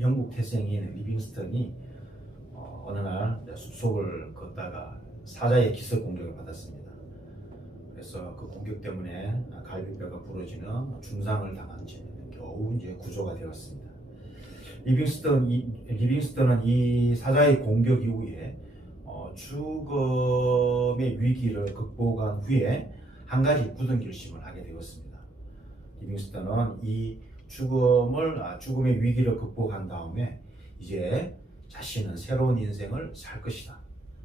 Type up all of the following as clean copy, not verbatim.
영국 태생인 리빙스턴이 어느 날 숲속을 걷다가 사자의 기습 공격을 받았습니다. 그래서 그 공격 때문에 갈비뼈가 부러지는 중상을 당한 채 겨우 이제 구조가 되었습니다. 리빙스턴은 이 사자의 공격 이후에 죽음의 위기를 극복한 후에 한 가지 굳은 결심을 하게 되었습니다. 리빙스턴은 이 죽음의 위기를 극복한 다음에 이제 자신은 새로운 인생을 살 것이다.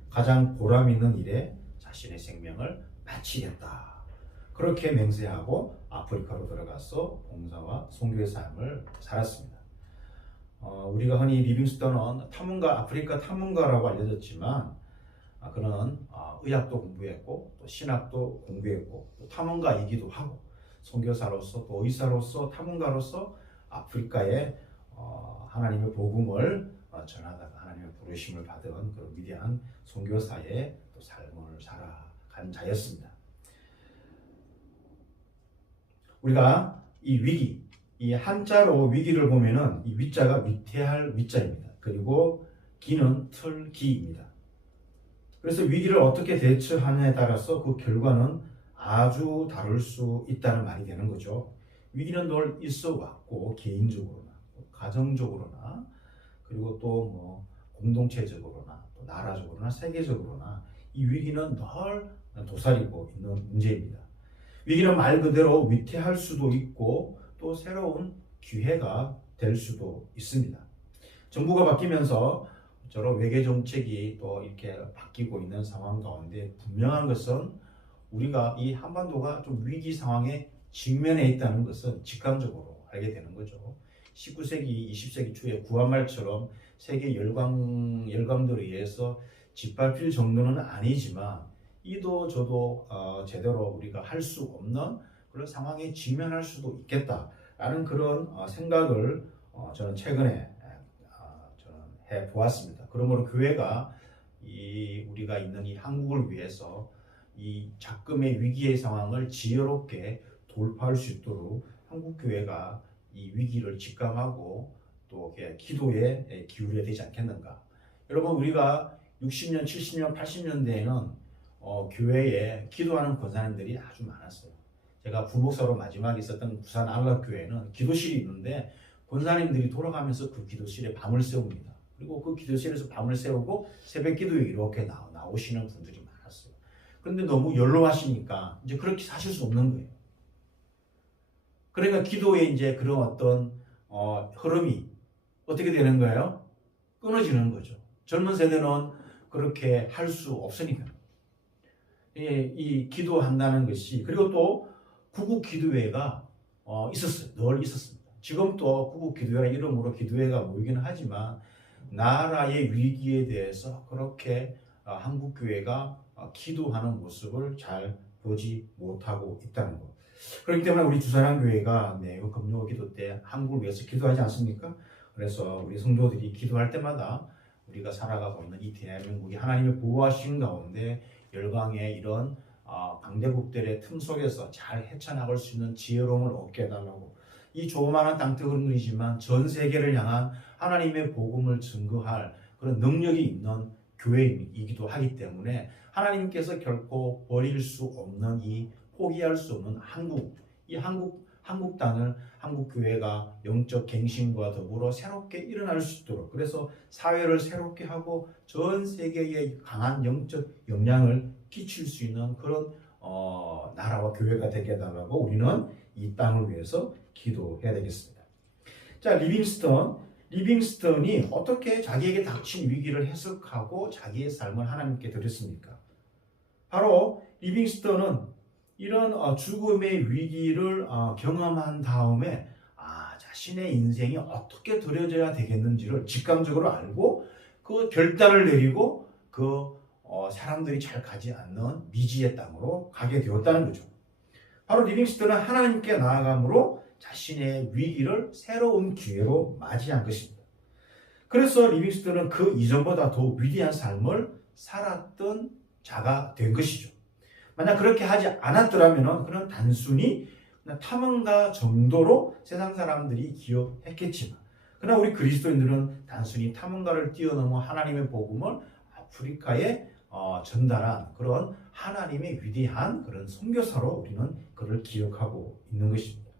가장 보람 있는 일에 자신의 생명을 바치겠다. 그렇게 맹세하고 아프리카로 들어가서 봉사와 선교의 삶을 살았습니다. 우리가 흔히 리빙스턴은 아프리카 탐문가라고 알려졌지만 그는 의학도 공부했고 또 신학도 공부했고 또 탐문가이기도 하고 선교사로서 또 의사로서 탐문가로서 아프리카에 하나님의 복음을 전하다가 하나님의 부르심을 받은 그런 위대한 선교사의 또 삶을 살아간 자였습니다. 우리가 이 위기, 이 한자로 위기를 보면은 이 위자가 위태할 위자입니다. 그리고 기는 틀기입니다. 그래서 위기를 어떻게 대처하느냐에 따라서 그 결과는 아주 다를 수 있다는 말이 되는 거죠. 위기는 늘 있어 왔고 개인적으로나 가정적으로나 그리고 또 뭐 공동체적으로나 또 나라적으로나 세계적으로나 이 위기는 늘 도사리고 있는 문제입니다. 위기는 말 그대로 위태할 수도 있고 또 새로운 기회가 될 수도 있습니다. 정부가 바뀌면서 저런 외교 정책이 또 이렇게 바뀌고 있는 상황 가운데 분명한 것은 우리가 이 한반도가 좀 위기 상황에 직면해 있다는 것은 직감적으로 알게 되는 거죠. 19세기, 20세기 초에 구한말처럼 세계 열강들에 의해서 짓밟힐 정도는 아니지만 이도 저도 제대로 우리가 할 수 없는 그런 상황에 직면할 수도 있겠다라는 그런 생각을 저는 최근에 저는 해 보았습니다. 그러므로 교회가 우리가 있는 이 한국을 위해서 이 작금의 위기의 상황을 지혜롭게 돌파할 수 있도록 한국 교회가 이 위기를 직감하고 또 기도에 기울여야 되지 않겠는가. 여러분 우리가 60년, 70년, 80년대에는 교회에 기도하는 권사님들이 아주 많았어요. 제가 부목사로 마지막에 있었던 부산 안락교회는 기도실이 있는데 권사님들이 돌아가면서 그 기도실에 밤을 세웁니다. 그리고 그 기도실에서 밤을 세우고 새벽 기도에 이렇게 나오시는 분들이 많았어요. 그런데 너무 연로하시니까 이제 그렇게 사실 수 없는 거예요. 그러니까 기도에 이제 그런 어떤 흐름이 어떻게 되는 거예요? 끊어지는 거죠. 젊은 세대는 그렇게 할 수 없으니까. 이 기도한다는 것이 그리고 또 구국 기도회가 있었어요. 늘 있었습니다. 지금도 구국 기도회라는 이름으로 기도회가 모이기는 하지만 나라의 위기에 대해서 그렇게 한국 교회가 기도하는 모습을 잘 보지 못하고 있다는 것. 그렇기 때문에 우리 주사랑교회가 매우 금요 기도 때 한국을 위해서 기도하지 않습니까? 그래서 우리 성도들이 기도할 때마다 우리가 살아가고 있는 이 대한민국이 하나님의 보호하신 가운데 열강의 이런 강대국들의 틈 속에서 잘 헤쳐나갈 수 있는 지혜로움을 얻게 해달라고 이 조그마한 땅덩어리지만 전 세계를 향한 하나님의 복음을 증거할 그런 능력이 있는 교회이기도 하기 때문에 하나님께서 결코 버릴 수 없는 포기할 수 없는 한국 땅을 한국 교회가 영적 갱신과 더불어 새롭게 일어날 수 있도록 그래서 사회를 새롭게 하고 전 세계에 강한 영적 영향을 끼칠 수 있는 그런 나라와 교회가 되게 해달라고 우리는 이 땅을 위해서 기도해야 되겠습니다. 자, 리빙스턴이 어떻게 자기에게 닥친 위기를 해석하고 자기의 삶을 하나님께 드렸습니까? 바로 리빙스턴은 이런 죽음의 위기를 경험한 다음에 자신의 인생이 어떻게 드려져야 되겠는지를 직감적으로 알고 그 결단을 내리고 그 사람들이 잘 가지 않는 미지의 땅으로 가게 되었다는 거죠. 바로 리빙스턴은 하나님께 나아감으로 자신의 위기를 새로운 기회로 맞이한 것입니다. 그래서 리빙스턴은 그 이전보다 더 위대한 삶을 살았던 자가 된 것이죠. 만약 그렇게 하지 않았더라면 그는 단순히 탐험가 정도로 세상 사람들이 기억했겠지만 그러나 우리 그리스도인들은 단순히 탐험가를 뛰어넘어 하나님의 복음을 아프리카에 전달한 그런 하나님의 위대한 그런 선교사로 우리는 그를 기억하고 있는 것입니다.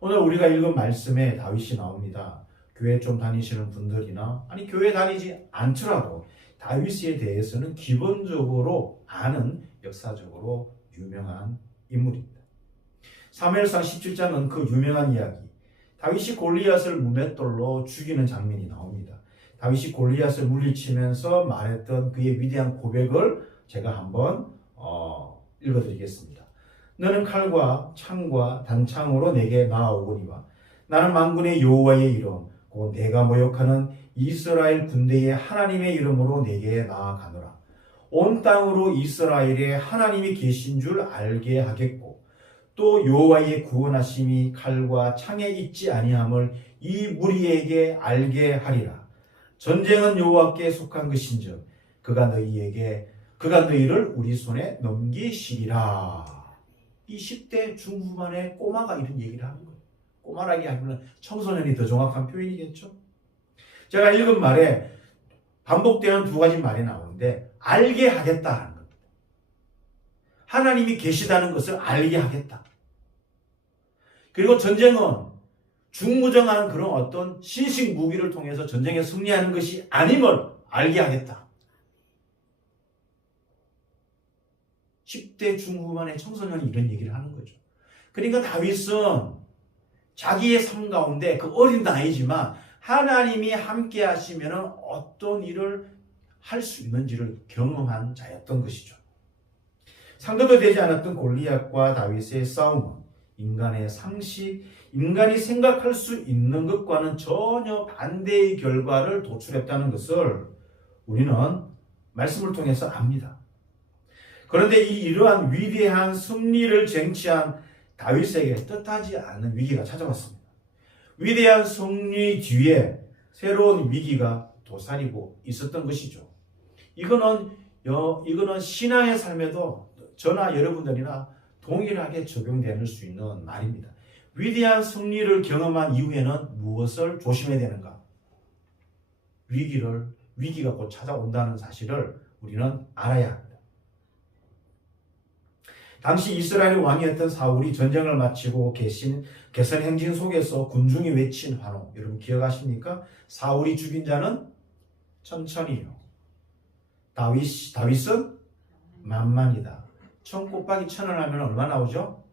오늘 우리가 읽은 말씀에 다윗이 나옵니다. 교회 좀 다니시는 분들이나 아니 교회 다니지 않더라도 다윗에 대해서는 기본적으로 아는 역사적으로 유명한 인물입니다. 사무엘상 17장은 그 유명한 이야기, 다윗이 골리앗을 무맷돌로 죽이는 장면이 나옵니다. 다윗이 골리앗을 물리치면서 말했던 그의 위대한 고백을 제가 한번 읽어드리겠습니다. 너는 칼과 창과 단창으로 내게 나아오거니와 나는 만군의 여호와의 이름 곧 내가 모욕하는 이스라엘 군대의 하나님의 이름으로 내게 나아가노라. 온 땅으로 이스라엘에 하나님이 계신 줄 알게 하겠고 또 여호와의 구원하심이 칼과 창에 있지 아니함을 이 무리에게 알게 하리라. 전쟁은 여호와께 속한 것인즉 그가 너희를 우리 손에 넘기시리라. 이 10대 중후반의 꼬마가 이런 얘기를 하는 거예요. 꼬마라기 하면 청소년이 더 정확한 표현이겠죠. 제가 읽은 말에 반복되는 두 가지 말이 나오는데 알게 하겠다는 겁니다. 하나님이 계시다는 것을 알게 하겠다. 그리고 전쟁은 중무정하는 그런 어떤 신식 무기를 통해서 전쟁에 승리하는 것이 아님을 알게 하겠다. 10대 중후반의 청소년이 이런 얘기를 하는 거죠. 그러니까 다윗은 자기의 삶 가운데 그 어린 나이지만 하나님이 함께 하시면 어떤 일을 할 수 있는지를 경험한 자였던 것이죠. 상대도 되지 않았던 골리앗과 다윗의 싸움은 인간의 상식, 인간이 생각할 수 있는 것과는 전혀 반대의 결과를 도출했다는 것을 우리는 말씀을 통해서 압니다. 그런데 이러한 위대한 승리를 쟁취한 다윗에게 뜻하지 않은 위기가 찾아왔습니다. 위대한 승리 뒤에 새로운 위기가 도사리고 있었던 것이죠. 이거는 신앙의 삶에도 저나 여러분들이나 동일하게 적용될 수 있는 말입니다. 위대한 승리를 경험한 이후에는 무엇을 조심해야 되는가? 위기가 곧 찾아온다는 사실을 우리는 알아야 합니다. 당시 이스라엘 왕이었던 사울이 전쟁을 마치고 개선 행진 속에서 군중이 외친 환호, 여러분 기억하십니까? 사울이 죽인 자는 천천히요. 다윗은 만만이다. 1000 곱하기 1000을 하면 얼마 나오죠?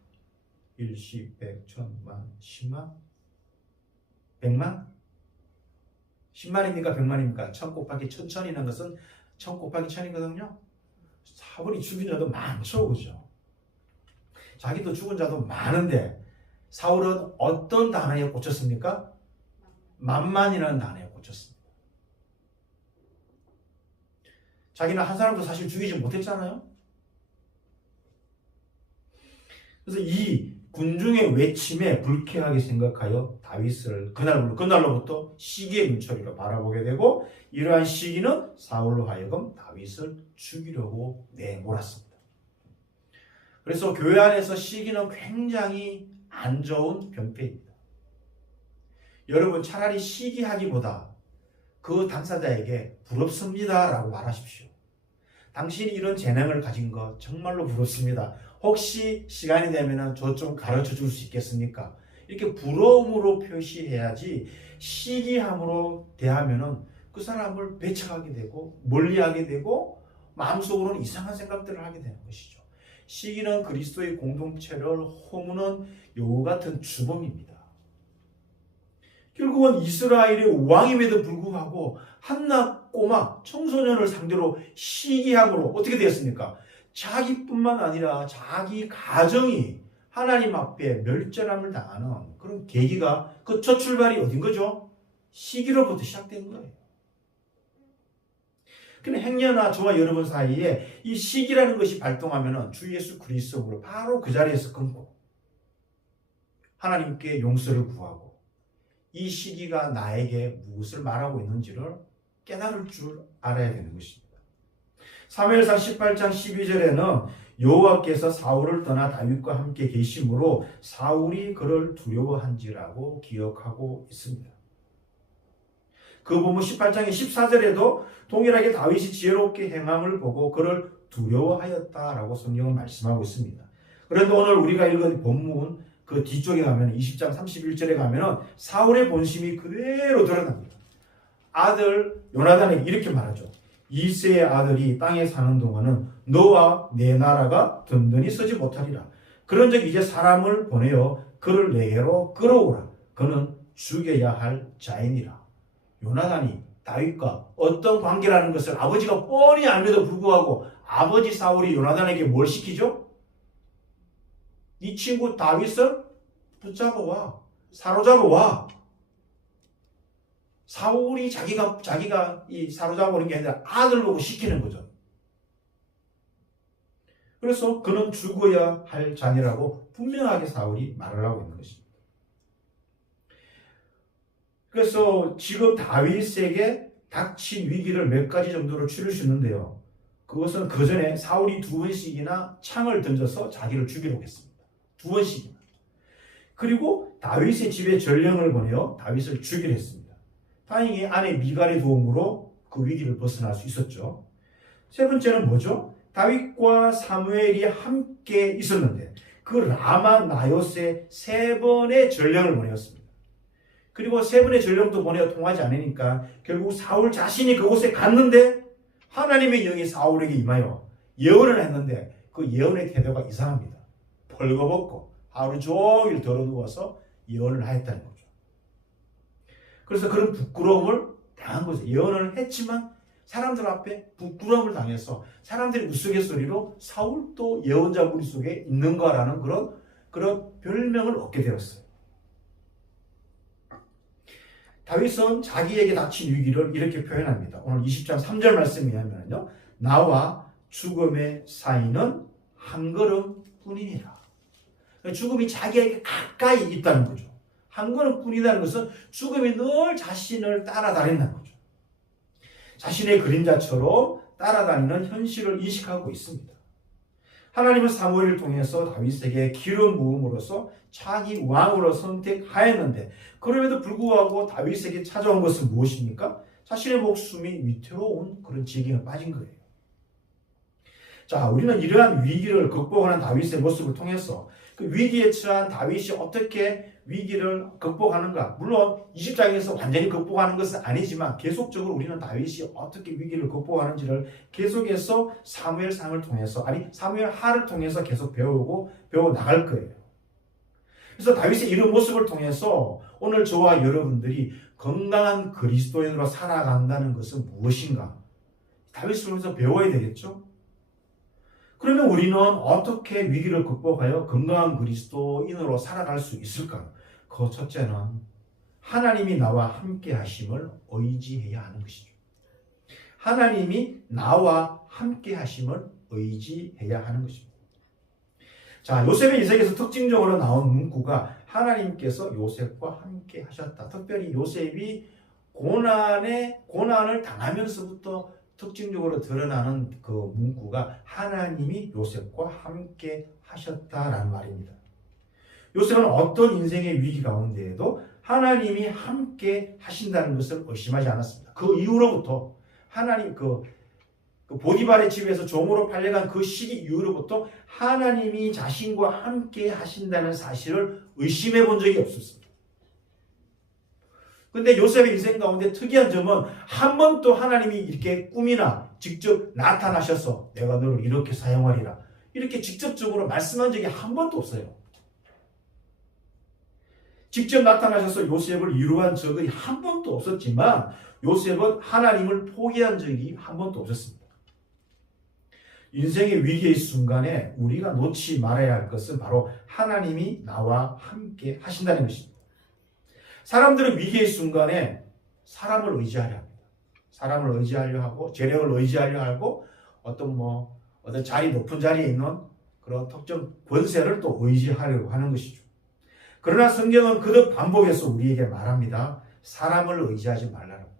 1, 10, 100, 1000만, 10만? 100만? 10만입니까? 100만입니까? 1000 곱하기 1000이라는 것은 1000 곱하기 1000이거든요. 사울이 죽인 자도 많죠, 그죠? 자기도 죽은 자도 많은데 사울은 어떤 단어에 꽂혔습니까? 만만이라는 단어에 꽂혔습니다. 자기는 한 사람도 사실 죽이지 못했잖아요. 그래서 이 군중의 외침에 불쾌하게 생각하여 다윗을 그날로부터 시기의 눈초리로 바라보게 되고 이러한 시기는 사울로 하여금 다윗을 죽이려고 내몰았습니다. 그래서 교회 안에서 시기는 굉장히 안 좋은 병폐입니다. 여러분 차라리 시기하기보다 그 당사자에게 부럽습니다 라고 말하십시오. 당신이 이런 재능을 가진 것 정말로 부럽습니다. 혹시 시간이 되면 저 좀 가르쳐 줄 수 있겠습니까? 이렇게 부러움으로 표시해야지 시기함으로 대하면 그 사람을 배척하게 되고 멀리하게 되고 마음속으로는 이상한 생각들을 하게 되는 것이죠. 시기는 그리스도의 공동체를 허무는 여우 같은 주범입니다. 결국은 이스라엘의 왕임에도 불구하고 한낱 꼬마 청소년을 상대로 시기함으로 어떻게 되었습니까? 자기뿐만 아니라 자기 가정이 하나님 앞에 멸절함을 당하는 그런 계기가 첫 출발이 어딘 거죠? 시기로부터 시작된 거예요. 근데 행여나 저와 여러분 사이에 이 시기라는 것이 발동하면 주 예수 그리스도로 바로 그 자리에서 끊고 하나님께 용서를 구하고 이 시기가 나에게 무엇을 말하고 있는지를 깨달을 줄 알아야 되는 것입니다. 사무엘상 18장 12절에는 여호와께서 사울을 떠나 다윗과 함께 계심으로 사울이 그를 두려워한지라고 기억하고 있습니다. 그 본문 18장의 14절에도 동일하게 다윗이 지혜롭게 행함을 보고 그를 두려워하였다라고 성경은 말씀하고 있습니다. 그런데 오늘 우리가 읽은 본문 그 뒤쪽에 가면 20장 31절에 가면은 사울의 본심이 그대로 드러납니다. 아들 요나단에게 이렇게 말하죠. 이새의 아들이 땅에 사는 동안은 너와 내 나라가 든든히 서지 못하리라. 그런즉 이제 사람을 보내어 그를 내게로 끌어오라. 그는 죽여야 할 자이니라. 요나단이 다윗과 어떤 관계라는 것을 아버지가 뻔히 알면도 불구하고 아버지 사울이 요나단에게 뭘 시키죠? 네 친구 다윗을 붙잡아와. 사로잡아와. 사울이 자기가 이 사로잡아오는 게 아니라 아들 보고 시키는 거죠. 그래서 그는 죽어야 할 자니라고 분명하게 사울이 말을 하고 있는 것입니다. 그래서 지금 다윗에게 닥친 위기를 몇 가지 정도로 추릴 수 있는데요. 그것은 그 전에 사울이 2번씩이나 창을 던져서 자기를 죽이려고 했습니다. 2번씩이나. 그리고 다윗의 집에 전령을 보내어 다윗을 죽이려 했습니다. 다행히 아내 미갈의 도움으로 그 위기를 벗어날 수 있었죠. 세 번째는 뭐죠? 다윗과 사무엘이 함께 있었는데 그 라마 나요스에 3번의 전령을 보내었습니다. 그리고 3번의 전령도 보내어 통하지 않으니까 결국 사울 자신이 그곳에 갔는데 하나님의 영이 사울에게 임하여 예언을 했는데 그 예언의 태도가 이상합니다. 벌거벗고 하루 종일 더러누워서 예언을 하였다는 거죠. 그래서 그런 부끄러움을 당한 거죠. 예언을 했지만 사람들 앞에 부끄러움을 당해서 사람들이 우스갯소리로 사울도 예언자 무리 속에 있는가라는 그런 별명을 얻게 되었어요. 다윗은 자기에게 닥친 위기를 이렇게 표현합니다. 오늘 20장 3절 말씀에 하면요. 나와 죽음의 사이는 한 걸음 뿐이니라. 죽음이 자기에게 가까이 있다는 거죠. 한 걸음 뿐이라는 것은 죽음이 늘 자신을 따라다닌다는 거죠. 자신의 그림자처럼 따라다니는 현실을 인식하고 있습니다. 하나님은 사무엘을 통해서 다윗에게 기름 부음으로써 차기 왕으로 선택하였는데 그럼에도 불구하고 다윗에게 찾아온 것은 무엇입니까? 자신의 목숨이 위태로운 그런 지경에 빠진 거예요. 자, 우리는 이러한 위기를 극복하는 다윗의 모습을 통해서 그 위기에 처한 다윗이 어떻게 위기를 극복하는가? 물론 20장에서 완전히 극복하는 것은 아니지만 계속적으로 우리는 다윗이 어떻게 위기를 극복하는지를 계속해서 사무엘상을 통해서 사무엘 하를 통해서 계속 배워 나갈 거예요. 그래서 다윗의 이런 모습을 통해서 오늘 저와 여러분들이 건강한 그리스도인으로 살아간다는 것은 무엇인가? 다윗을 통해서 배워야 되겠죠? 그러면 우리는 어떻게 위기를 극복하여 건강한 그리스도인으로 살아갈 수 있을까? 그 첫째는 하나님이 나와 함께 하심을 의지해야 하는 것이죠. 하나님이 나와 함께 하심을 의지해야 하는 것입니다. 자, 요셉의 인생에서 특징적으로 나온 문구가 하나님께서 요셉과 함께 하셨다. 특별히 요셉이 고난을 당하면서부터 특징적으로 드러나는 그 문구가 하나님이 요셉과 함께 하셨다라는 말입니다. 요셉은 어떤 인생의 위기 가운데에도 하나님이 함께 하신다는 것을 의심하지 않았습니다. 그 이후로부터 하나님 그 보디발의 집에서 종으로 팔려간 그 시기 이후로부터 하나님이 자신과 함께 하신다는 사실을 의심해 본 적이 없었습니다. 근데 요셉의 인생 가운데 특이한 점은 한 번도 하나님이 이렇게 꿈이나 직접 나타나셔서 내가 너를 이렇게 사용하리라 이렇게 직접적으로 말씀한 적이 한 번도 없어요. 직접 나타나셔서 요셉을 위로한 적이 한 번도 없었지만 요셉은 하나님을 포기한 적이 한 번도 없었습니다. 인생의 위기의 순간에 우리가 놓지 말아야 할 것은 바로 하나님이 나와 함께 하신다는 것입니다. 사람들은 위기의 순간에 사람을 의지하려 합니다. 사람을 의지하려 하고 재력을 의지하려 하고 어떤 높은 자리에 있는 그런 특정 권세를 또 의지하려고 하는 것이죠. 그러나 성경은 그릇 반복해서 우리에게 말합니다. 사람을 의지하지 말라고.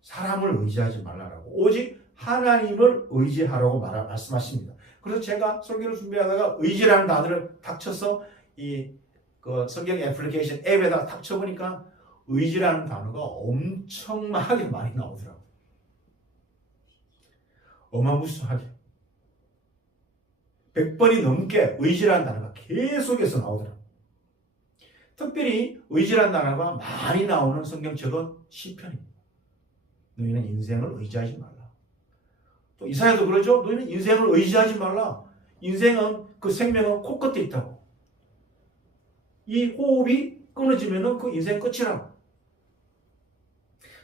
사람을 의지하지 말라고. 오직 하나님을 의지하라고 말씀하십니다. 그래서 제가 설교를 준비하다가 의지라는 단어를 탁 쳐서 그 성경 애플리케이션 앱에다가 탁 쳐보니까 의지라는 단어가 엄청나게 많이 나오더라고요. 어마무시하게 100번이 넘게 의지라는 단어가 계속해서 나오더라고요. 특별히 의지라는 단어가 많이 나오는 성경책은 시편입니다. 너희는 인생을 의지하지 말라. 또 이사야도 그러죠. 너희는 인생을 의지하지 말라. 인생은 그 생명은 코끝에 있다고. 이 호흡이 끊어지면 그 인생 끝이라고.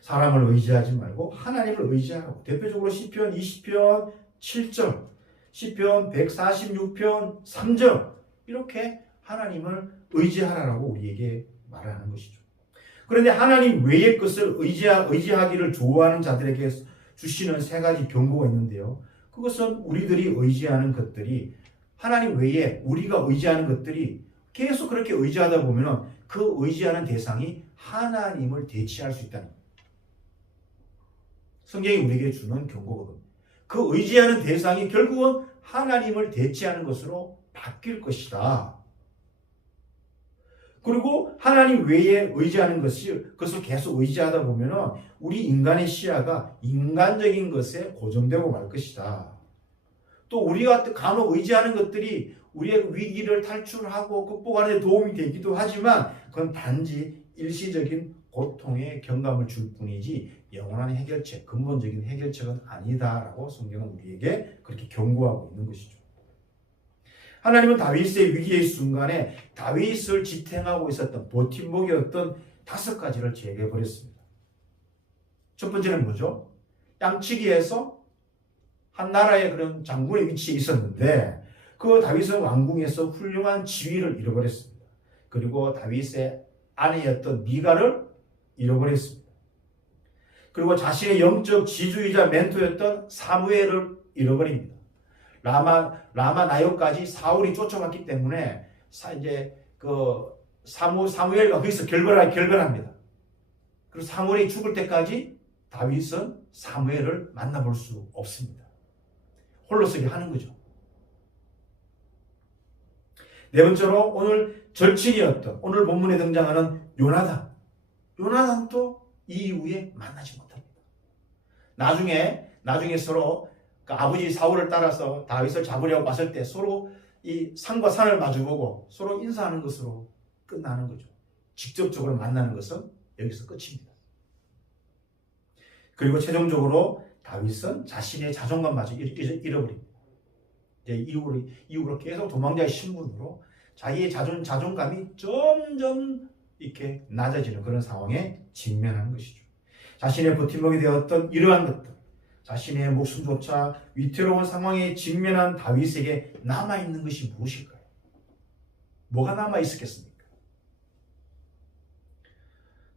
사람을 의지하지 말고 하나님을 의지하라고. 대표적으로 시편 20편 7절, 시편 146편 3절 이렇게 하나님을 의지하라고 우리에게 말하는 것이죠. 그런데 하나님 외의 것을 의지하기를 좋아하는 자들에게 주시는 세 가지 경고가 있는데요. 그것은 우리들이 의지하는 것들이 하나님 외에 우리가 의지하는 것들이 계속 그렇게 의지하다 보면 그 의지하는 대상이 하나님을 대체할 수 있다는 거예요. 성경이 우리에게 주는 경고거든요. 그 의지하는 대상이 결국은 하나님을 대체하는 것으로 바뀔 것이다. 그리고 하나님 외에 의지하는 그것을 계속 의지하다 보면 우리 인간의 시야가 인간적인 것에 고정되고 말 것이다. 또 우리가 간혹 의지하는 것들이 우리의 위기를 탈출하고 극복하는 데 도움이 되기도 하지만 그건 단지 일시적인 고통의 경감을 줄 뿐이지 영원한 해결책, 근본적인 해결책은 아니다라고 성경은 우리에게 그렇게 경고하고 있는 것이죠. 하나님은 다윗의 위기의 순간에 다윗을 지탱하고 있었던 버팀목이었던 5가지를 제거해 버렸습니다. 첫 번째는 뭐죠? 양치기에서 한 나라의 그런 장군의 위치에 있었는데 그 다윗은 왕궁에서 훌륭한 지위를 잃어버렸습니다. 그리고 다윗의 아내였던 미갈을 잃어버렸습니다. 그리고 자신의 영적 지주이자 멘토였던 사무엘을 잃어버립니다. 라마 나요까지 사울이 쫓아갔기 때문에 이제 그 사무엘과 거기서 결별합니다. 그리고 사무엘이 죽을 때까지 다윗은 사무엘을 만나볼 수 없습니다. 홀로서기 하는 거죠. 네 번째로 오늘 절친이었던 오늘 본문에 등장하는 요나단도 이 이후에 만나지 못합니다. 나중에 서로 그 아버지 사울을 따라서 다윗을 잡으려고 왔을 때 서로 이 산과 산을 마주보고 서로 인사하는 것으로 끝나는 거죠. 직접적으로 만나는 것은 여기서 끝입니다. 그리고 최종적으로 다윗은 자신의 자존감마저 잃어버립니다. 이제 이후로 계속 도망자의 신분으로 자기의 자존감이 점점 이렇게 낮아지는 그런 상황에 직면하는 것이죠. 자신의 버팀목이 되었던 이러한 것들, 자신의 목숨조차 위태로운 상황에 직면한 다윗에게 남아있는 것이 무엇일까요? 뭐가 남아있었겠습니까?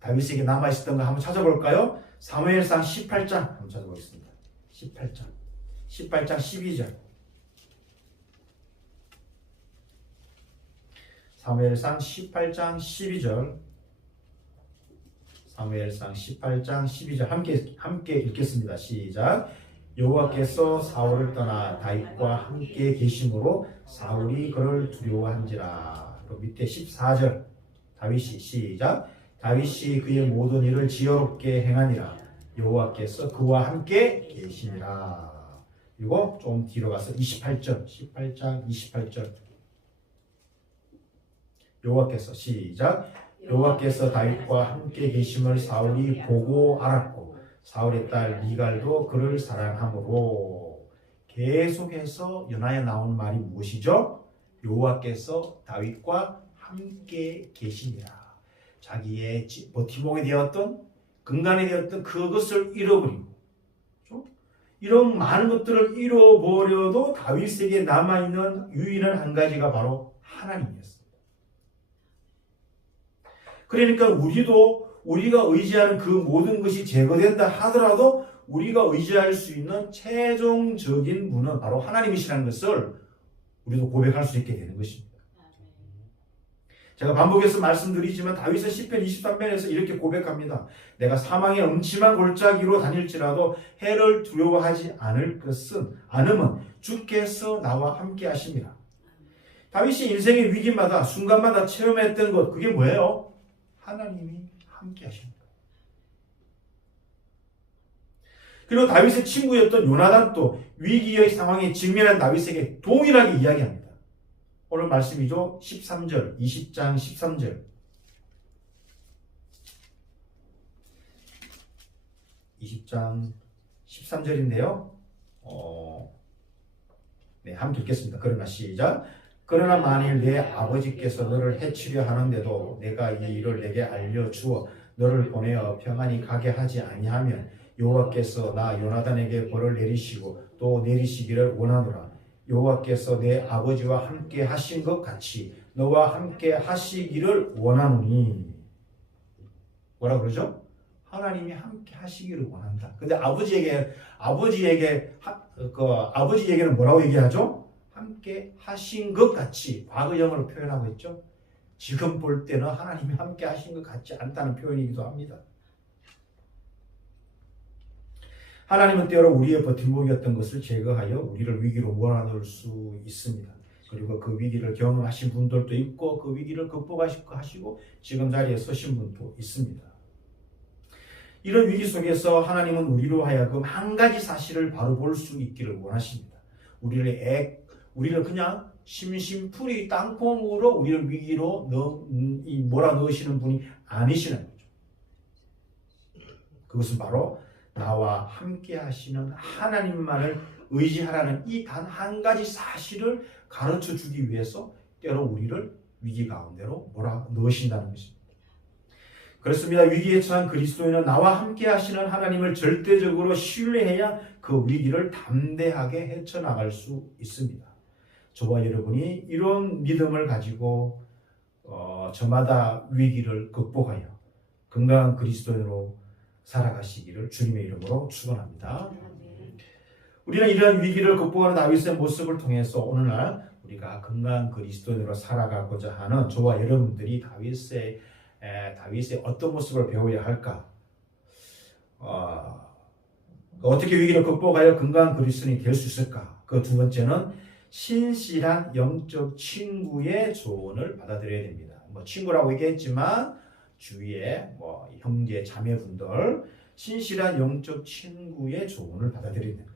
다윗에게 남아있었던 거 한번 찾아볼까요? 사무엘상 18장 한번 찾아보겠습니다. 18장 12절. 사무엘상 18장 12절. 사무엘상 18장 12절 함께 읽겠습니다. 시작. 여호와께서 사울을 떠나 다윗과 함께 계심으로 사울이 그를 두려워한지라. 그리고 밑에 14절 다윗이 시작. 다윗이 그의 모든 일을 지혜롭게 행하니라. 여호와께서 그와 함께 계시니라. 그리고 좀 뒤로 가서 28절 18장 28절 여호와께서 시작. 여호와께서 다윗과 함께 계심을 사울이 보고 알았고 사울의 딸 미갈도 그를 사랑하므로. 계속해서 연하에 나온 말이 무엇이죠? 여호와께서 다윗과 함께 계시니라. 자기의 버팀목이 되었던 근간이 되었던 그것을 잃어버리고 이런 많은 것들을 잃어버려도 다윗에게 남아있는 유일한 한 가지가 바로 하나님이었습니다. 그러니까 우리가 의지하는 그 모든 것이 제거된다 하더라도 우리가 의지할 수 있는 최종적인 분은 바로 하나님이시라는 것을 우리도 고백할 수 있게 되는 것입니다. 제가 반복해서 말씀드리지만 다윗은 시편 23편에서 이렇게 고백합니다. 내가 사망의 음침한 골짜기로 다닐지라도 해를 두려워하지 않음은 주께서 나와 함께 하심이라. 다윗이 인생의 위기마다 순간마다 체험했던 것, 그게 뭐예요? 하나님이 함께 하십니다. 그리고 다윗의 친구였던 요나단도 위기의 상황에 직면한 다윗에게 동일하게 이야기합니다. 오늘 말씀이죠. 13절, 20장 13절. 20장 13절인데요. 네, 함께 읽겠습니다. 그러나 시작. 그러나 만일 내 아버지께서 너를 해치려 하는데도 내가 이 일을 내게 알려주어 너를 보내어 평안히 가게 하지 아니하면 여호와께서 나 요나단에게 벌을 내리시고 또 내리시기를 원하노라. 여호와께서 내 아버지와 함께 하신 것 같이 너와 함께 하시기를 원하노니. 뭐라 그러죠? 하나님이 함께 하시기를 원한다. 근데 아버지에게는 뭐라고 얘기하죠? 함께 하신 것 같이 과거형으로 표현하고 있죠. 지금 볼 때는 하나님이 함께 하신 것 같지 않다는 표현이기도 합니다. 하나님은 때로 우리의 버팀목이었던 것을 제거하여 우리를 위기로 몰아넣을 수 있습니다. 그리고 그 위기를 경험하신 분들도 있고 그 위기를 극복하시고 지금 자리에 서신 분도 있습니다. 이런 위기 속에서 하나님은 우리로 하여금 한 가지 사실을 바로 볼 수 있기를 원하십니다. 우리를 그냥 심심풀이 땅콩으로 우리를 위기로 몰아넣으시는 분이 아니시는 거죠. 그것은 바로 나와 함께 하시는 하나님만을 의지하라는 이 단 한 가지 사실을 가르쳐 주기 위해서 때로 우리를 위기 가운데로 몰아넣으신다는 것입니다. 그렇습니다. 위기에 처한 그리스도인은 나와 함께 하시는 하나님을 절대적으로 신뢰해야 그 위기를 담대하게 헤쳐나갈 수 있습니다. 저와 여러분이 이런 믿음을 가지고 저마다 위기를 극복하여 건강한 그리스도인으로 살아가시기를 주님의 이름으로 축원합니다. 우리는 이런 위기를 극복하는 다윗의 모습을 통해서 오늘날 우리가 건강한 그리스도인으로 살아가고자 하는 저와 여러분들이 다윗의 어떤 모습을 배워야 할까? 어떻게 위기를 극복하여 건강한 그리스도인이 될 수 있을까? 그 두 번째는 신실한 영적 친구의 조언을 받아들여야 됩니다. 친구라고 얘기했지만 주위에 형제 자매분들 신실한 영적 친구의 조언을 받아들여야 됩니다.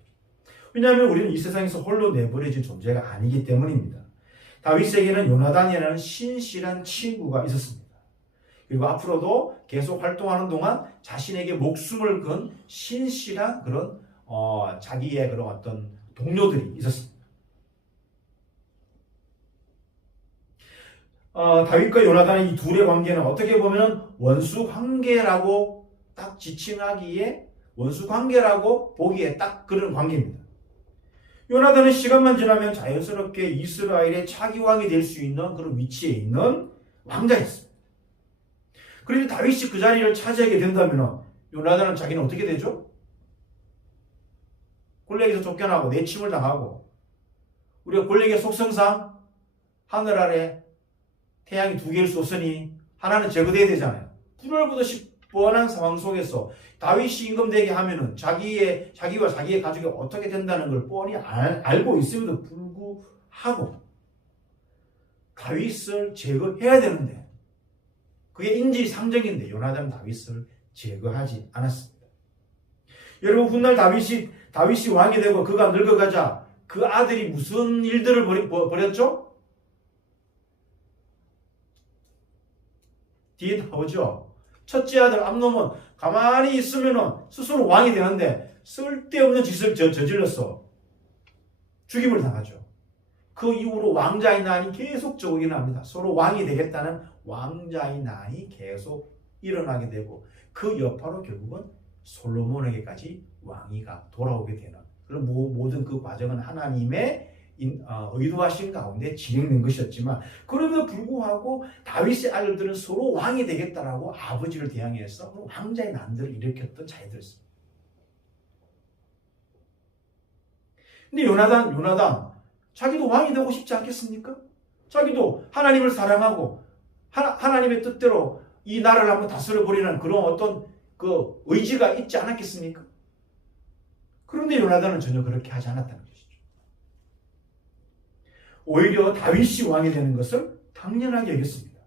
왜냐하면 우리는 이 세상에서 홀로 내버려진 존재가 아니기 때문입니다. 다윗에게는 요나단이라는 신실한 친구가 있었습니다. 그리고 앞으로도 계속 활동하는 동안 자신에게 목숨을 건 신실한 그런 자기의 그런 어떤 동료들이 있었습니다. 다윗과 요나단의 이 둘의 관계는 어떻게 보면 원수 관계라고 딱 지칭하기에 원수 관계라고 보기에 딱 그런 관계입니다. 요나단은 시간만 지나면 자연스럽게 이스라엘의 차기 왕이 될 수 있는 그런 위치에 있는 왕자였습니다. 그런데 다윗이 그 자리를 차지하게 된다면 요나단은 자기는 어떻게 되죠? 골리앗에서 쫓겨나고 내침을 당하고 우리가 골리앗의 속성상 하늘 아래 태양이 두 개일 수 없으니 하나는 제거돼야 되잖아요. 불을 보듯이 뻔한 상황 속에서 다윗이 임금되게 하면은 자기와 자기의 가족이 어떻게 된다는 걸 뻔히 알고 있음에도 불구하고 다윗을 제거해야 되는데 그게 인지상정인데 요나단은 다윗을 제거하지 않았습니다. 여러분 훗날 다윗이 왕이 되고 그가 늙어가자 그 아들이 무슨 일들을 벌였죠? 뒤에 나오죠. 첫째 아들 암논은 가만히 있으면 스스로 왕이 되는데 쓸데없는 짓을 저질렀어. 죽임을 당하죠. 그 이후로 왕자의 난이 계속적으로 일어납니다. 서로 왕이 되겠다는 왕자의 난이 계속 일어나게 되고 그 여파로 결국은 솔로몬에게까지 왕위가 돌아오게 되는 그런 모든 그 과정은 하나님의 의도하신 가운데 진행된 것이었지만 그럼에도 불구하고 다윗의 아들들은 서로 왕이 되겠다라고 아버지를 대항해서 왕자의 난들을 일으켰던 자들이었습니다. 근데 요나단 자기도 왕이 되고 싶지 않겠습니까? 자기도 하나님을 사랑하고 하나님의 뜻대로 이 나라를 한번 다스려 보려는 그런 어떤 그 의지가 있지 않았겠습니까? 그런데 요나단은 전혀 그렇게 하지 않았다는 것이죠. 오히려 다윗이 왕이 되는 것을 당연하게 여겼습니다.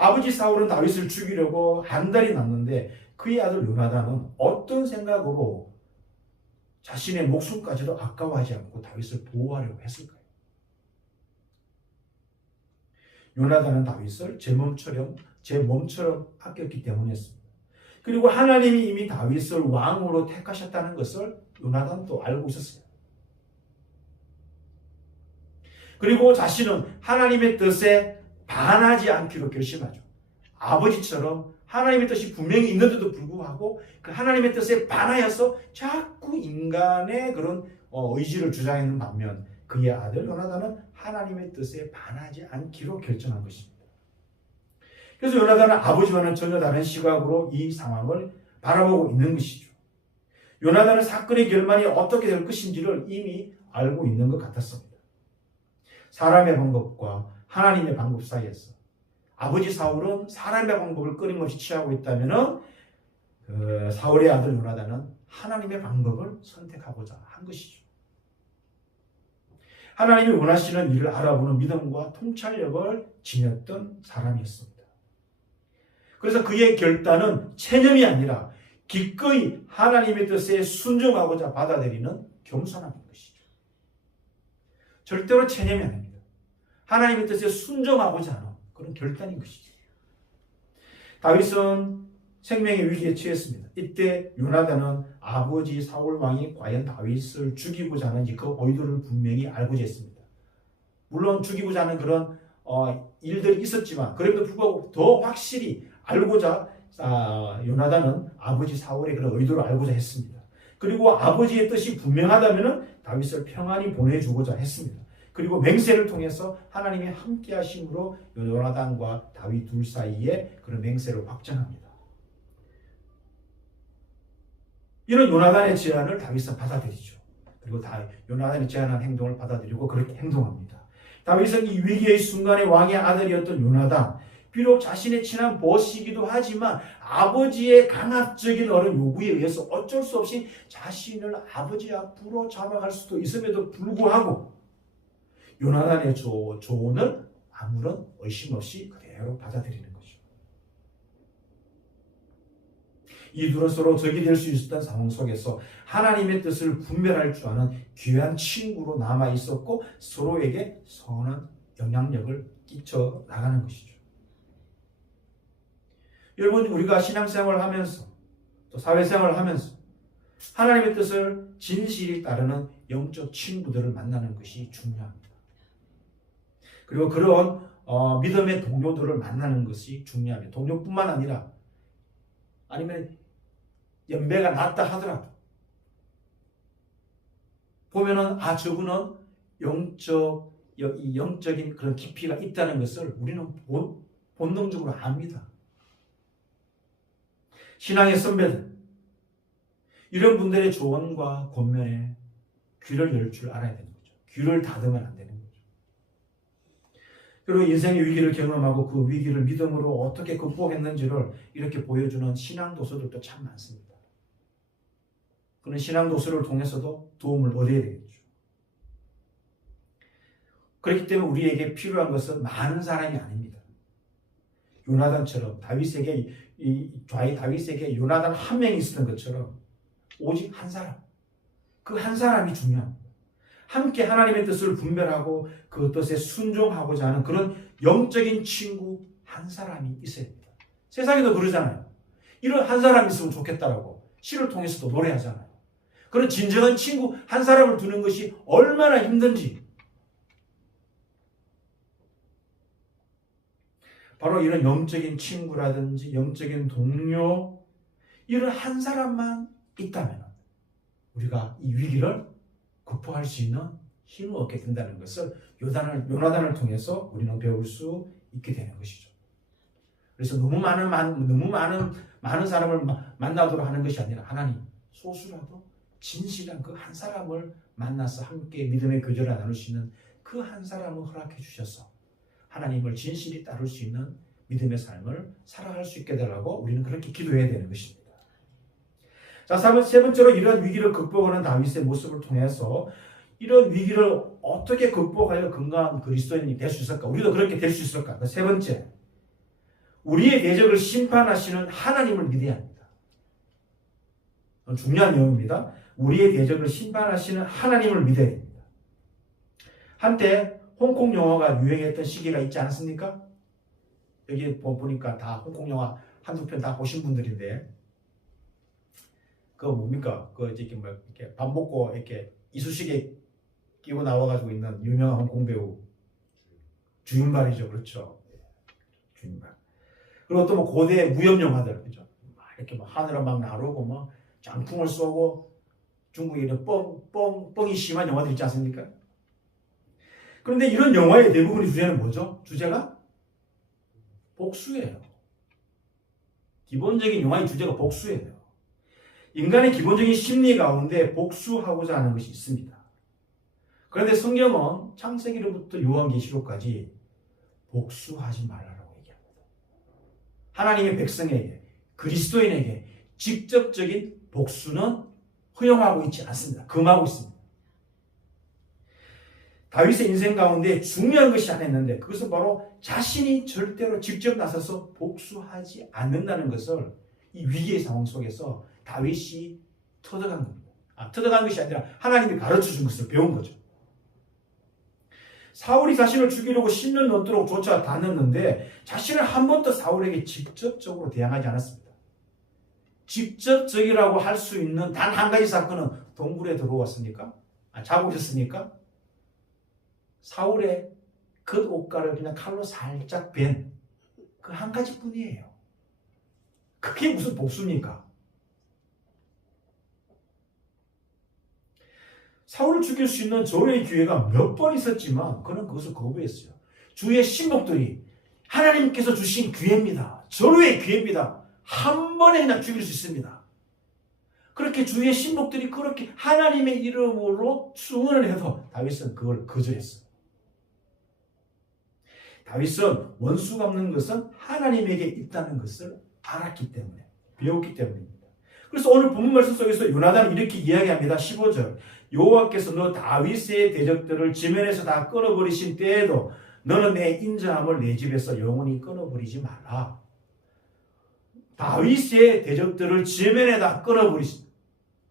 아버지 사울은 다윗을 죽이려고 한 달이 났는데 그의 아들 요나단은 어떤 생각으로 자신의 목숨까지도 아까워하지 않고 다윗을 보호하려고 했을까요? 요나단은 다윗을 제 몸처럼 아꼈기 때문이었습니다. 그리고 하나님이 이미 다윗을 왕으로 택하셨다는 것을 요나단도 알고 있었어요. 그리고 자신은 하나님의 뜻에 반하지 않기로 결심하죠. 아버지처럼 하나님의 뜻이 분명히 있는데도 불구하고 그 하나님의 뜻에 반하여서 자꾸 인간의 그런 의지를 주장하는 반면 그의 아들 요나단은 하나님의 뜻에 반하지 않기로 결정한 것입니다. 그래서 요나단은 아버지와는 전혀 다른 시각으로 이 상황을 바라보고 있는 것이죠. 요나단은 사건의 결말이 어떻게 될 것인지를 이미 알고 있는 것 같았습니다. 사람의 방법과 하나님의 방법 사이에서 아버지 사울은 사람의 방법을 끊임없이 취하고 있다면 사울의 아들 요나단은 하나님의 방법을 선택하고자 한 것이죠. 하나님이 원하시는 일을 알아보는 믿음과 통찰력을 지녔던 사람이었습니다. 그래서 그의 결단은 체념이 아니라 기꺼이 하나님의 뜻에 순종하고자 받아들이는 겸손함인 것이죠. 절대로 체념이 아닙니다. 하나님의 뜻에 순종하고자 하는 그런 결단인 것이죠. 다윗은 생명의 위기에 처했습니다. 이때 요나단은 아버지 사울 왕이 과연 다윗을 죽이고자 하는지 그 의도를 분명히 알고자 했습니다. 물론 죽이고자 하는 그런 일들이 있었지만 그럼에도 불구하고 더 확실히 알고자 요나단은 아버지 사울의 그런 의도를 알고자 했습니다. 그리고 아버지의 뜻이 분명하다면 다윗을 평안히 보내주고자 했습니다. 그리고 맹세를 통해서 하나님이 함께 하심으로 요나단과 다윗 둘 사이에 그런 맹세를 확정합니다. 이런 요나단의 제안을 다윗은 받아들이죠. 그리고 요나단이 제안한 행동을 받아들이고 그렇게 행동합니다. 다윗은 이 위기의 순간에 왕의 아들이었던 요나단, 비록 자신의 친한 보시기도 하지만 아버지의 강압적인 어른 요구에 의해서 어쩔 수 없이 자신을 아버지 앞으로 잡아갈 수도 있음에도 불구하고 요나단의 조언을 아무런 의심 없이 그대로 받아들이는 거죠. 이 둘은 서로 적이 될 수 있었던 상황 속에서 하나님의 뜻을 분별할 줄 아는 귀한 친구로 남아 있었고 서로에게 선한 영향력을 끼쳐 나가는 것이죠. 여러분, 우리가 신앙생활을 하면서 또 사회생활을 하면서 하나님의 뜻을 진실히 따르는 영적 친구들을 만나는 것이 중요합니다. 그리고 그런 믿음의 동료들을 만나는 것이 중요합니다. 동료뿐만 아니라 아니면 연배가 낮다 하더라도 보면은 저분은 영적인 그런 깊이가 있다는 것을 우리는 본능적으로 압니다. 신앙의 선배들, 이런 분들의 조언과 권면에 귀를 열 줄 알아야 되는 거죠. 귀를 닫으면 안 되는 거죠. 그리고 인생의 위기를 경험하고 그 위기를 믿음으로 어떻게 극복했는지를 이렇게 보여주는 신앙도서들도 참 많습니다. 그런 신앙도서를 통해서도 도움을 얻어야 되겠죠. 그렇기 때문에 우리에게 필요한 것은 많은 사람이 아닙니다. 요나단처럼 다윗에게 요나단 한 명이 있었던 것처럼 오직 한 사람, 그 한 사람이 중요합니다. 함께 하나님의 뜻을 분별하고 그 뜻에 순종하고자 하는 그런 영적인 친구 한 사람이 있어야 됩니다. 세상에도 그러잖아요. 이런 한 사람이 있으면 좋겠다라고 시를 통해서도 노래하잖아요. 그런 진정한 친구 한 사람을 두는 것이 얼마나 힘든지, 바로 이런 영적인 친구라든지 영적인 동료, 이런 한 사람만 있다면 우리가 이 위기를 극복할 수 있는 힘을 얻게 된다는 것을 요나단을 통해서 우리는 배울 수 있게 되는 것이죠. 그래서 너무 많은 사람을 만나도록 하는 것이 아니라 하나님, 소수라도 진실한 그 한 사람을 만나서 함께 믿음의 교제를 나눌 수 있는 그 한 사람을 허락해 주셔서 하나님을 진실히 따를 수 있는 믿음의 삶을 살아갈 수 있게 되라고 우리는 그렇게 기도해야 되는 것입니다. 자, 세 번째로 이런 위기를 극복하는 다윗의 모습을 통해서 이런 위기를 어떻게 극복하여 건강한 그리스도인이 될 수 있을까? 우리도 그렇게 될 수 있을까? 세 번째, 우리의 대적을 심판하시는 하나님을 믿어야 합니다. 중요한 내용입니다. 우리의 대적을 심판하시는 하나님을 믿어야 됩니다. 한때 홍콩 영화가 유행했던 시기가 있지 않았습니까? 여기 보니까 다 홍콩 영화 한두 편 다 보신 분들인데, 그거 뭡니까? 이렇게 밥 먹고 이렇게 이쑤시개 끼고 나와가지고 있는 유명한 홍콩 배우 주윤발이죠, 그렇죠? 주윤발. 그리고 또 뭐 고대 무협 영화들, 그죠? 이렇게 막 하늘을 막 나르고 막 장풍을 쏘고 중국에 이런 뻥이 심한 영화들 있지 않습니까? 그런데 이런 영화의 대부분의 주제는 뭐죠? 주제가 복수예요. 기본적인 영화의 주제가 복수예요. 인간의 기본적인 심리 가운데 복수하고자 하는 것이 있습니다. 그런데 성경은 창세기로부터 요한계시록까지 복수하지 말라고 얘기합니다. 하나님의 백성에게, 그리스도인에게 직접적인 복수는 허용하고 있지 않습니다. 금하고 있습니다. 다윗의 인생 가운데 중요한 것이 하나 있는데, 그것은 바로 자신이 절대로 직접 나서서 복수하지 않는다는 것을 이 위기의 상황 속에서 다윗이 터득한 겁니다. 터득한 것이 아니라 하나님이 가르쳐 준 것을 배운 거죠. 사울이 자신을 죽이려고 10년 넘도록 쫓아다녔는데 자신을 한 번도 사울에게 직접적으로 대항하지 않았습니다. 직접적이라고 할 수 있는 단 한 가지 사건은 동굴에 들어왔습니까? 잡으셨습니까? 사울의 겉옷가를 그냥 칼로 살짝 벤 그 한 가지뿐이에요. 그게 무슨 복수입니까? 사울을 죽일 수 있는 절호의 기회가 몇 번 있었지만 그는 그것을 거부했어요. 주의 신복들이 하나님께서 주신 기회입니다. 절호의 기회입니다. 한 번에 그냥 죽일 수 있습니다. 그렇게 주의 신복들이 그렇게 하나님의 이름으로 충언을 해도 다윗은 그걸 거절했어요. 다윗은 원수 갚는 것은 하나님에게 있다는 것을 알았기 때문에, 배웠기 때문입니다. 그래서 오늘 본문 말씀 속에서 요나단은 이렇게 이야기합니다. 15절. 여호와께서 너 다윗의 대적들을 지면에서 다 끊어버리신 때에도 너는 내 인자함을 내 집에서 영원히 끊어버리지 말라. 다윗의 대적들을 지면에 다 끊어버리신,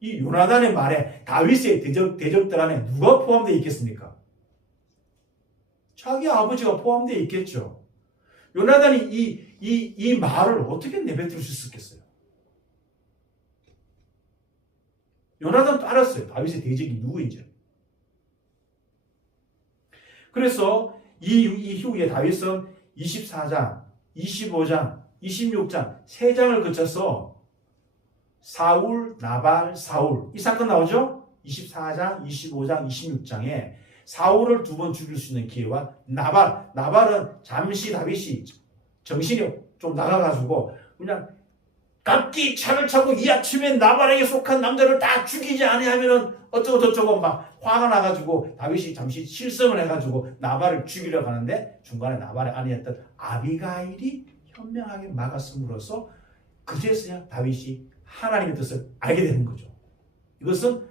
이 요나단의 말에 다윗의 대적들 안에 누가 포함되어 있겠습니까? 자기 아버지가 포함되어 있겠죠. 요나단이 이 말을 어떻게 내뱉을 수 있었겠어요? 요나단도 알았어요. 다윗의 대적이 누구인지. 그래서 이 후에 다윗은 24장, 25장, 26장, 3장을 거쳐서 사울, 나발, 사울. 이 사건 나오죠? 24장, 25장, 26장에 사울을 2번 죽일 수 있는 기회와 나발은 잠시 다윗이 정신이 좀 나가가지고 그냥 각기 차를 차고 이 아침에 나발에게 속한 남자를 다 죽이지 아니하면은 어쩌고 저쩌고 막 화가 나가지고 다윗이 잠시 실성을 해가지고 나발을 죽이려고 하는데 중간에 나발의 아내였던 아비가일이 현명하게 막았음으로써 그제서야 다윗이 하나님의 뜻을 알게 되는 거죠. 이것은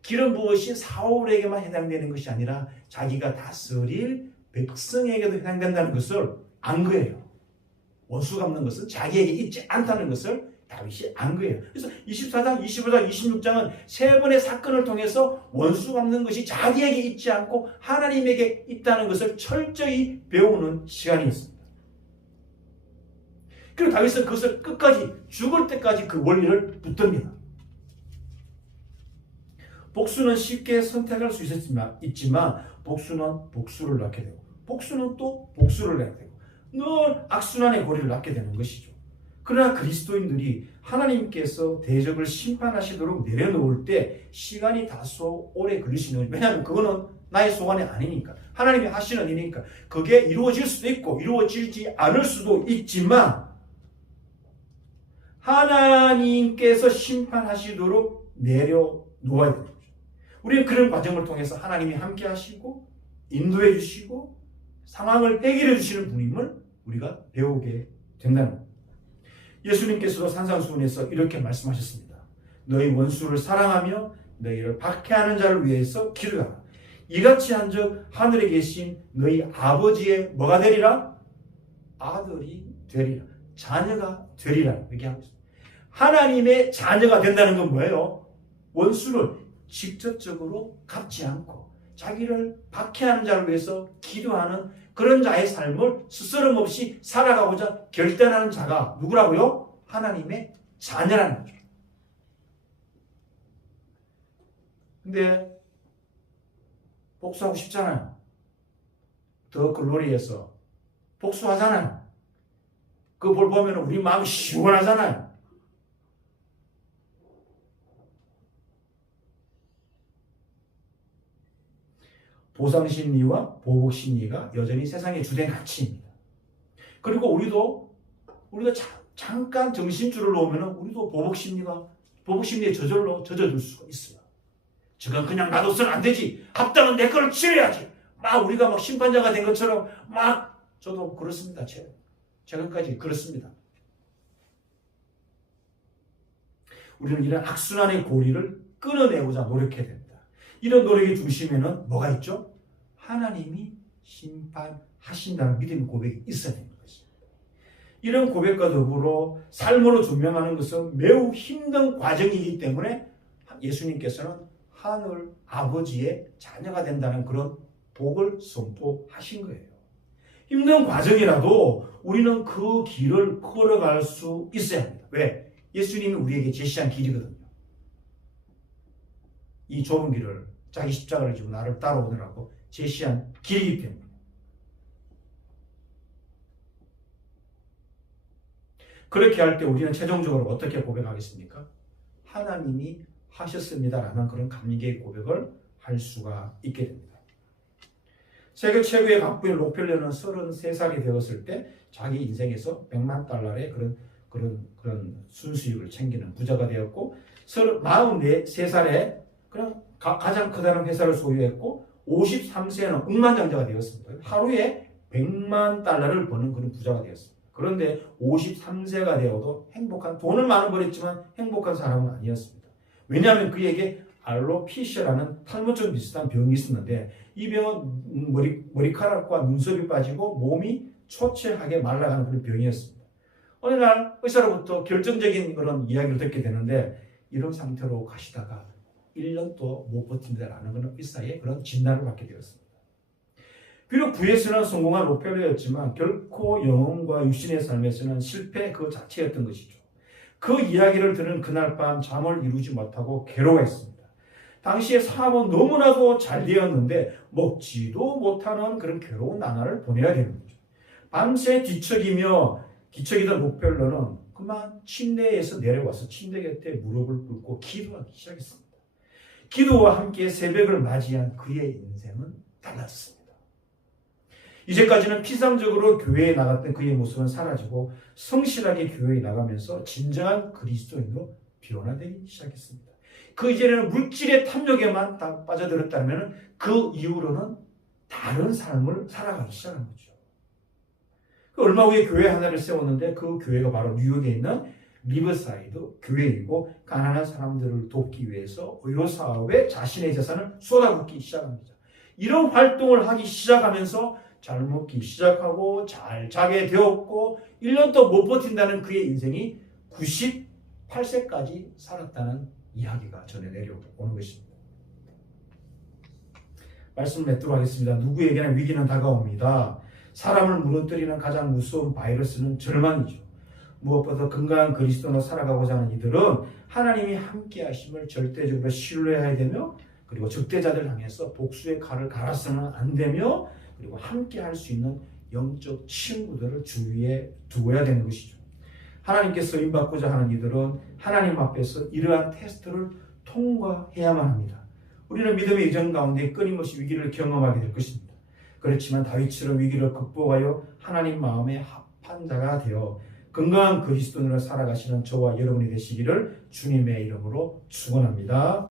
기름 부으신 사울에게만 해당되는 것이 아니라 자기가 다스릴 백성에게도 해당된다는 것을 안 거예요. 원수 갚는 것은 자기에게 있지 않다는 것을 다윗이 안 거예요. 그래서 24장, 25장, 26장은 3번의 사건을 통해서 원수 갚는 것이 자기에게 있지 않고 하나님에게 있다는 것을 철저히 배우는 시간이었습니다. 그리고 다윗은 그것을 끝까지 죽을 때까지 그 원리를 붙듭니다. 복수는 쉽게 선택할 수 있지만 복수는 복수를 낳게 되고 복수는 또 복수를 낳게 되고 늘 악순환의 고리를 낳게 되는 것이죠. 그러나 그리스도인들이 하나님께서 대적을 심판하시도록 내려놓을 때 시간이 다소 오래 걸릴 수 있는 거죠. 왜냐하면 그거는 나의 소관이 아니니까. 하나님이 하시는 일이니까. 그게 이루어질 수도 있고 이루어지지 않을 수도 있지만 하나님께서 심판하시도록 내려놓아야 됩니다. 우리는 그런 과정을 통해서 하나님이 함께 하시고 인도해 주시고 상황을 해결해 주시는 분임을 우리가 배우게 된다는 겁니다. 예수님께서도 산상수훈에서 이렇게 말씀하셨습니다. 너희 원수를 사랑하며 너희를 박해하는 자를 위해서 기도하라. 이같이 한즉 하늘에 계신 너희 아버지의 뭐가 되리라? 아들이 되리라. 자녀가 되리라. 이렇게 하고 있습니다. 하나님의 자녀가 된다는 건 뭐예요? 원수를 직접적으로 갚지 않고 자기를 박해하는 자를 위해서 기도하는 그런 자의 삶을 스스럼 없이 살아가고자 결단하는 자가 누구라고요? 하나님의 자녀라는 거죠. 근데 복수하고 싶잖아요. 더 글로리에서 복수하잖아요. 그걸 보면 우리 마음이 시원하잖아요. 보상심리와 보복심리가 여전히 세상의 주된 가치입니다. 그리고 우리가 잠깐 정신줄을 놓으면 우리도 보복심리에 젖어들 수가 있어요. 저건 그냥 놔둬서는 안 되지. 합당은 내 거를 치러야지. 우리가 심판자가 된 것처럼 저도 그렇습니다. 최근까지 그렇습니다. 우리는 이런 악순환의 고리를 끊어내고자 노력해야 됩니다. 이런 노력의 중심에는 뭐가 있죠? 하나님이 심판하신다는 믿음의 고백이 있어야 되는 것입니다. 이런 고백과 더불어 삶으로 증명하는 것은 매우 힘든 과정이기 때문에 예수님께서는 하늘 아버지의 자녀가 된다는 그런 복을 선포하신 거예요. 힘든 과정이라도 우리는 그 길을 걸어갈 수 있어야 합니다. 왜? 예수님이 우리에게 제시한 길이거든요. 이 좁은 길을 자기 십자가를 지고 나를 따라오느라고 제시한 길이기 때문에. 그렇게 할 때 우리는 최종적으로 어떻게 고백하겠습니까? 하나님이 하셨습니다라는 그런 감격의 고백을 할 수가 있게 됩니다. 세계 최고의 갑부인 록펠러는 33살이 되었을 때 자기 인생에서 $1,000,000의 그런 순수익을 챙기는 부자가 되었고 43살에 그냥 가장 커다란 회사를 소유했고 53세에는 억만장자가 되었습니다. 하루에 $1,000,000를 버는 그런 부자가 되었습니다. 그런데 53세가 되어도 돈을 많이 벌었지만 행복한 사람은 아니었습니다. 왜냐하면 그에게 알로피시아라는 탈모처럼 비슷한 병이 있었는데 이 병은 머리카락과 눈썹이 빠지고 몸이 초췌하게 말라가는 그런 병이었습니다. 어느 날 의사로부터 결정적인 그런 이야기를 듣게 되는데 이런 상태로 가시다가 1년도 못 버틴다라는 그런 의사의 그런 진단을 받게 되었습니다. 비록 부에서는 성공한 록펠러였지만 결코 영혼과 육신의 삶에서는 실패 그 자체였던 것이죠. 그 이야기를 들은 그날 밤 잠을 이루지 못하고 괴로워했습니다. 당시에 사업은 너무나도 잘 되었는데 먹지도 못하는 그런 괴로운 나날을 보내야 되는 거죠. 밤새 뒤척이던 록펠러는 그만 침대에서 내려와서 침대 곁에 무릎을 꿇고 기도하기 시작했습니다. 기도와 함께 새벽을 맞이한 그의 인생은 달라졌습니다. 이제까지는 피상적으로 교회에 나갔던 그의 모습은 사라지고 성실하게 교회에 나가면서 진정한 그리스도인으로 변화되기 시작했습니다. 그 이전에는 물질의 탐욕에만 빠져들었다면 그 이후로는 다른 삶을 살아가기 시작한 거죠. 얼마 후에 교회 하나를 세웠는데 그 교회가 바로 뉴욕에 있는 리버사이드 교회이고 가난한 사람들을 돕기 위해서 의료사업에 자신의 재산을 쏟아붓기 시작합니다. 이런 활동을 하기 시작하면서 잘 먹기 시작하고 잘 자게 되었고 1년도 못 버틴다는 그의 인생이 98세까지 살았다는 이야기가 전해 내려오는 것입니다. 말씀을 맺도록 하겠습니다. 누구에게나 위기는 다가옵니다. 사람을 무너뜨리는 가장 무서운 바이러스는 절망이죠. 무엇보다 건강한 그리스도로 살아가고자 하는 이들은 하나님이 함께 하심을 절대적으로 신뢰해야 되며 그리고 적대자들 향해서 복수의 칼을 갈아서는 안 되며 그리고 함께 할 수 있는 영적 친구들을 주위에 두어야 되는 것이죠. 하나님께 쓰임받고자 하는 이들은 하나님 앞에서 이러한 테스트를 통과해야만 합니다. 우리는 믿음의 여정 가운데 끊임없이 위기를 경험하게 될 것입니다. 그렇지만 다윗처럼 위기를 극복하여 하나님 마음에 합한 자가 되어 건강한 그리스도인으로 살아가시는 저와 여러분이 되시기를 주님의 이름으로 축원합니다.